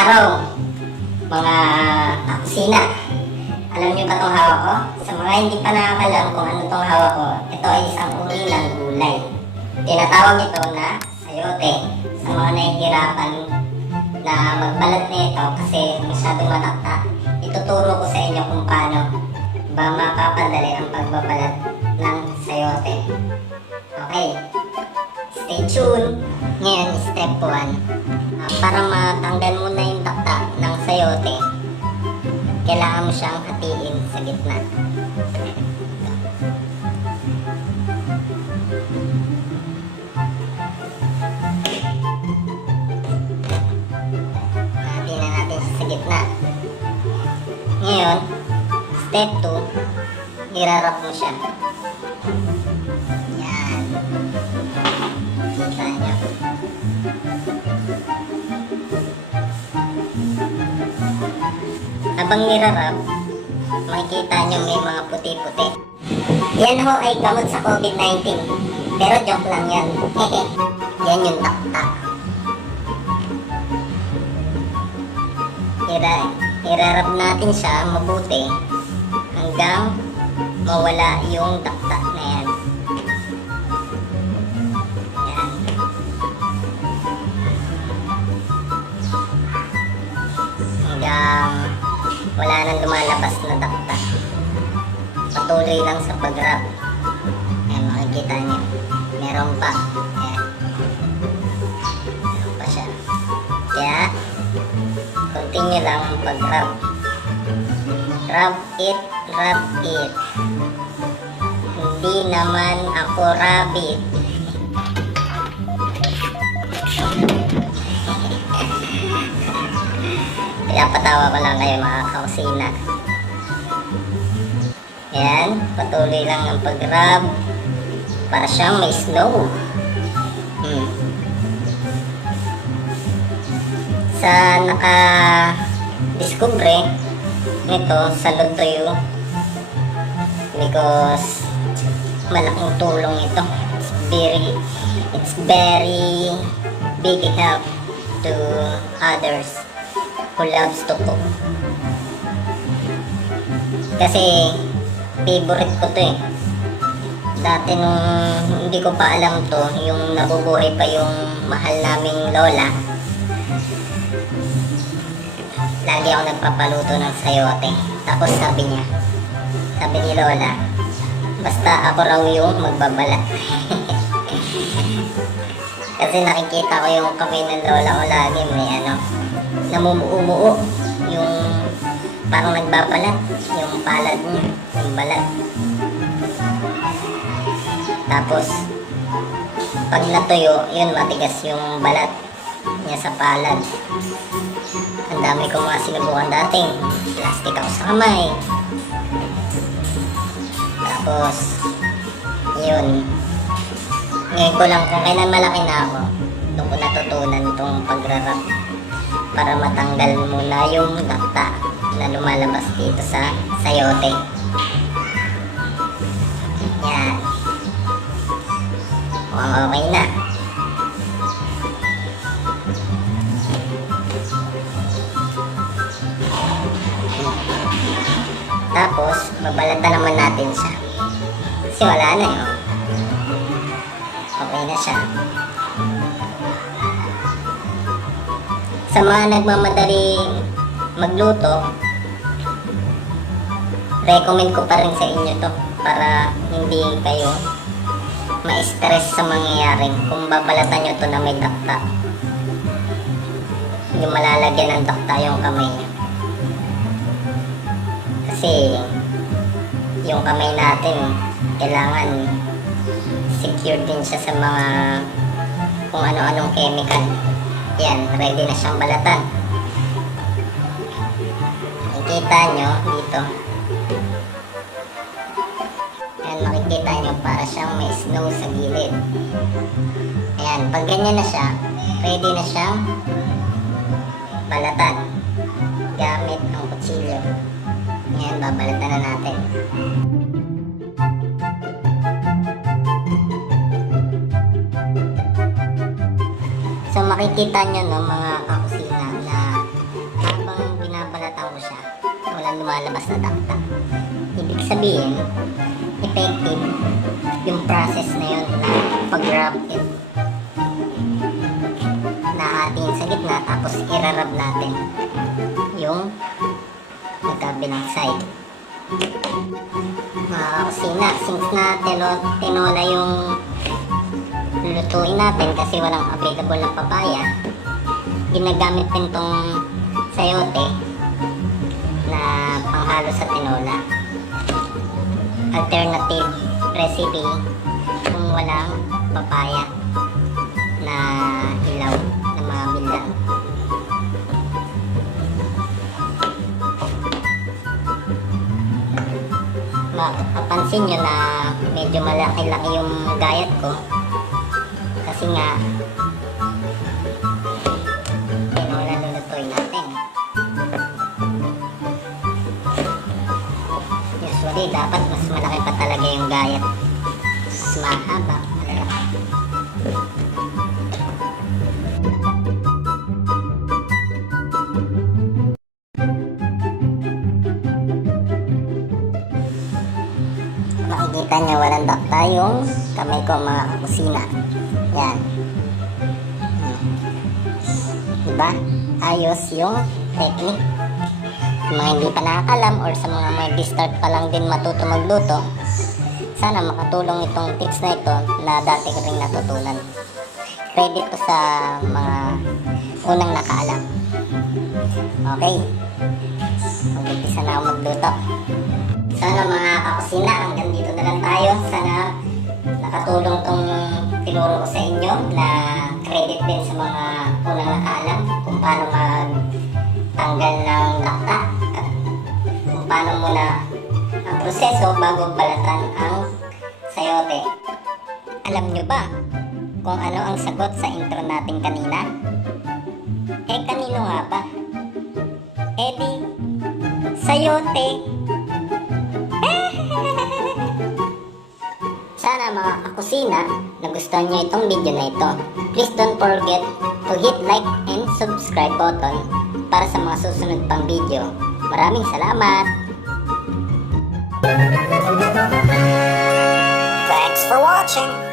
araw, mga kakusina. Alam niyo ba itong hawak ko? Sa mga hindi pa nakakalam kung ano itong hawak ko, ito ay isang uri ng gulay. Tinatawag ito na sayote. Sa mga nahihirapan na magbalat nito kasi masyadong matakta, ituturo ko sa inyo kung paano ba mapapadali ang pagbabalat ng sayote. Okay, stay tuned. Ngayon, step 1. Para matanggal mo na yung takta ng sayote, kailangan mo siyang hatiin sa gitna. Hatiin na natin sa gitna. Ngayon, step 2, irarap mo siya. Habang nirarap, makikita nyo may mga puti-puti. Yan ho ay gamot sa COVID-19. Pero joke lang yan. yan yung taktak. Ira, irarap natin siya mabuti hanggang mawala yung taktak na. Yan. Nang lumalabas na dakta. Patuloy lang sa pag-rap. Ayan, makikita niyo. Meron pa. Ayan. Meron pa siya. Kaya, continue lang ang pag-rap. Rub it, rub it. Hindi naman ako rabbit. Kaya patawa ko lang kayo mga kausina. Yan, patuloy lang ang pag-rub. Para siyang may snow. Hmm. Sa naka-discover nito sa Lutoyo because malaking tulong ito. It's very, it's very big help to others who loves to cook. Kasi favorite ko to eh. Dati nung hindi ko pa alam to, yung nabubuhay pa yung mahal naming lola, lagi ako nagpapaluto ng sayote. Tapos sabi niya, sabi ni lola, basta ako raw yung magbabalat. Kasi nakikita ko yung kamay ng lola ko lagi may ano, namumuo-muo yung parang nagbabalat yung palad niya, yung balat. Tapos, pag natuyo, yun matigas yung balat niya sa palad. Ang dami ko mga sinubukan dating. Plastic ako sa kamay. Tapos, yun. Ngayon ko lang kung kailan malaki na ako, doon ko natutunan itong pagrarap para matanggal muna yung dakta na lumalabas dito sa sayote. Yan. Mukhang okay na. Tapos, babalatan naman natin siya. Kasi wala na yun. Okay na siya. Sa mga nagmamadali magluto, recommend ko pa rin sa inyo to para hindi kayo ma-stress sa mangyayari kung babalatan nyo to na may dakta. Yung malalagyan ng dakta yung kamay nyo. Kasi yung kamay natin kailangan secure din siya sa mga kung ano-anong chemical. Yan, ready na siyang balatan. Nakikita nyo dito. Makikita nyo para siyang may snow sa gilid. Ayan, pag ganyan na siya, ready na siyang balatan gamit ang kutsilyo. Ayan, babalatan na natin. So makikita nyo no mga kakusina na ng lumalabas na dakta. Ibig sabihin, effective yung process na yun na pag-rub it na ating sa gitna tapos irarab natin yung magkabilang side. Mga kusina, since na tino- tinola yung lulutuin natin kasi walang available na papaya, ginagamit din tong sayote na panghalo sa tinola. Alternative recipe kung walang papaya na hilaw na mga bilang. Mapapansin nyo na medyo malaki-laki yung gayat ko kasi nga. Usually, dapat malaki pa talaga yung gayat. Mas mahaba. Makikita niya walang dakta yung kamay ko mga kusina. Yan. Hmm. Diba? Ayos yung technique. Sa mga hindi pa nakakalam or sa mga may start pa lang din matuto magluto, sana makatulong itong tips na ito na dati ko rin natutunan. Credit ko sa mga unang nakaalam. Okay. Mag-umpisa na ako magluto. Sana mga kakusina, hanggang dito na lang tayo. Sana nakatulong tong tinuro ko sa inyo na credit din sa mga unang nakaalam kung paano magtanggal ng lakta paano muna ang proseso bago balatan ang sayote. Alam nyo ba kung ano ang sagot sa intro natin kanina? Eh kanino nga ba? Eh di, sayote. Sana mga kakusina, nagustuhan nyo itong video na ito. Please don't forget to hit like and subscribe button para sa mga susunod pang video. Maraming salamat! Thanks for watching.